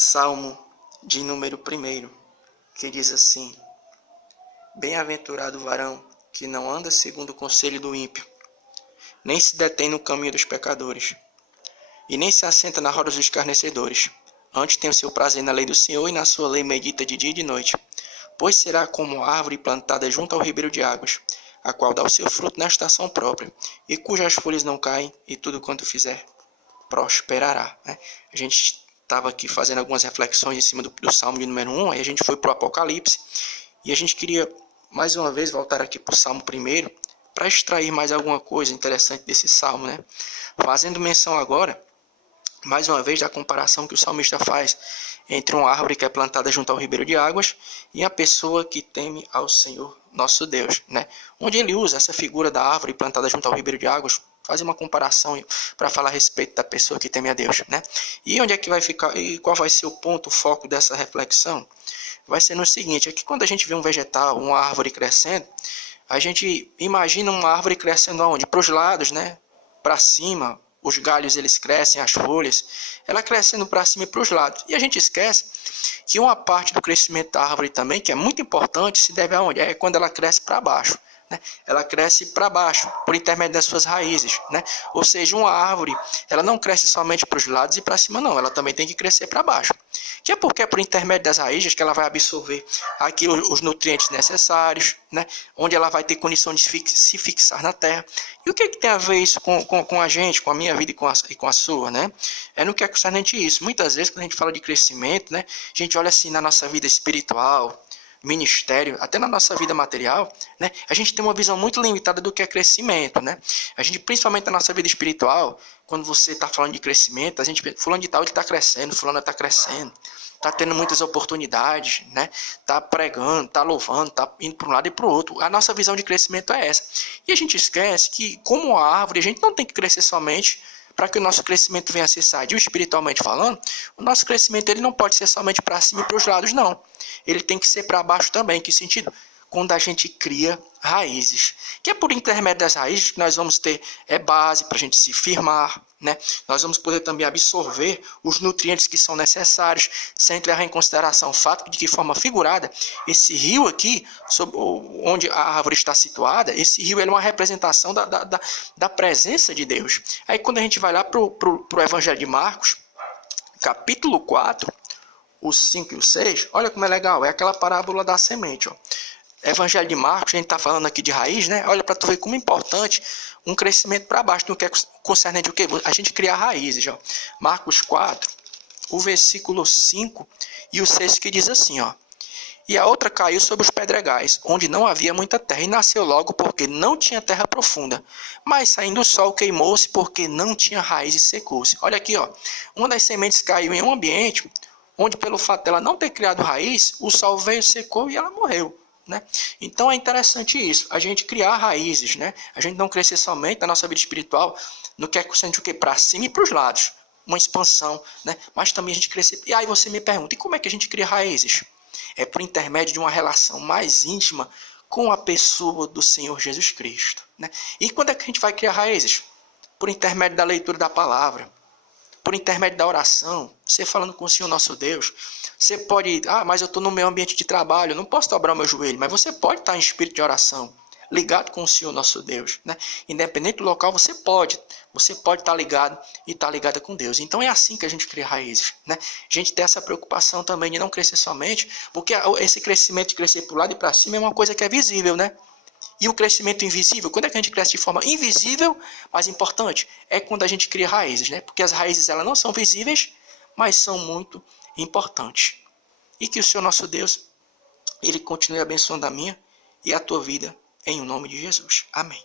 Salmo de número 1, que diz assim: Bem-aventurado o varão que não anda segundo o conselho do ímpio, nem se detém no caminho dos pecadores, e nem se assenta na roda dos escarnecedores. Antes tem o seu prazer na lei do Senhor, e na sua lei medita de dia e de noite. Pois será como árvore plantada junto ao ribeiro de águas, a qual dá o seu fruto na estação própria, e cujas folhas não caem, e tudo quanto fizer prosperará. A gente estava aqui fazendo algumas reflexões em cima do Salmo de número 1, aí a gente foi para o Apocalipse, e a gente queria mais uma vez voltar aqui para o Salmo 1, para extrair mais alguma coisa interessante desse Salmo, Fazendo menção agora, mais uma vez, da comparação que o salmista faz entre uma árvore que é plantada junto ao ribeiro de águas e a pessoa que teme ao Senhor nosso Deus, Onde ele usa essa figura da árvore plantada junto ao ribeiro de águas, faz uma comparação para falar a respeito da pessoa que teme a Deus, E onde é que vai ficar, e qual vai ser o ponto, o foco dessa reflexão? Vai ser no seguinte: é que quando a gente vê um vegetal, uma árvore crescendo, a gente imagina uma árvore crescendo aonde? Para os lados, Para cima. Os galhos eles crescem, as folhas, ela crescendo para cima e para os lados. E a gente esquece que uma parte do crescimento da árvore também, que é muito importante, se deve aonde? É quando ela cresce para baixo. Ela cresce para baixo, por intermédio das suas raízes. Ou seja, uma árvore, ela não cresce somente para os lados e para cima, não. Ela também tem que crescer para baixo. Que é porque é por intermédio das raízes que ela vai absorver aqui os nutrientes necessários, Onde ela vai ter condição de se fixar na terra. E o que tem a ver isso com a gente, com a minha vida e com a sua, É no que é concernente isso. Muitas vezes, quando a gente fala de crescimento, a gente olha assim na nossa vida espiritual, ministério, até na nossa vida material, a gente tem uma visão muito limitada do que é crescimento, A gente, principalmente na nossa vida espiritual, quando você está falando de crescimento, a gente pensa, fulano de tal está crescendo, fulano está crescendo, está tendo muitas oportunidades, está pregando, está louvando, está indo para um lado e para o outro. A nossa visão de crescimento é essa. E a gente esquece que, como a árvore, a gente não tem que crescer somente para que o nosso crescimento venha a ser sadio, espiritualmente falando. O nosso crescimento ele não pode ser somente para cima e para os lados, não. Ele tem que ser para baixo também. Que sentido? Quando a gente cria raízes. Que é por intermédio das raízes que nós vamos ter base para a gente se firmar, Nós vamos poder também absorver os nutrientes que são necessários, sem levar em consideração o fato de que, de forma figurada, esse rio aqui, onde a árvore está situada, esse rio é uma representação da presença de Deus. Aí quando a gente vai lá para o Evangelho de Marcos, capítulo 4, os 5 e o 6, olha como é legal, é aquela parábola da semente, Evangelho de Marcos, a gente está falando aqui de raiz, Olha para tu ver como é importante um crescimento para baixo, no que é concernente o quê? A gente criar raízes, Marcos 4, o versículo 5 e o 6 que diz assim, E a outra caiu sobre os pedregais, onde não havia muita terra, e nasceu logo porque não tinha terra profunda. Mas saindo o sol queimou-se porque não tinha raiz e secou-se. Olha aqui, uma das sementes caiu em um ambiente onde, pelo fato dela não ter criado raiz, o sol veio, secou e ela morreu. Então é interessante isso, a gente criar raízes, A gente não crescer somente na nossa vida espiritual, no que é concernente o quê? Para cima e para os lados, uma expansão, Mas também a gente crescer. E aí você me pergunta, e como é que a gente cria raízes? É por intermédio de uma relação mais íntima com a pessoa do Senhor Jesus Cristo, E quando é que a gente vai criar raízes? Por intermédio da leitura da palavra, por intermédio da oração, você falando com o Senhor nosso Deus. Você pode, mas eu estou no meu ambiente de trabalho, não posso dobrar o meu joelho, mas você pode estar em espírito de oração, ligado com o Senhor nosso Deus, Independente do local, você pode estar ligado e estar ligada com Deus. Então é assim que a gente cria raízes, A gente tem essa preocupação também de não crescer somente, porque esse crescimento de crescer para o lado e para cima é uma coisa que é visível, E o crescimento invisível, quando é que a gente cresce de forma invisível, mas importante, é quando a gente cria raízes, Porque as raízes elas não são visíveis, mas são muito importantes. E que o Senhor nosso Deus, Ele continue abençoando a minha e a tua vida, em nome de Jesus. Amém.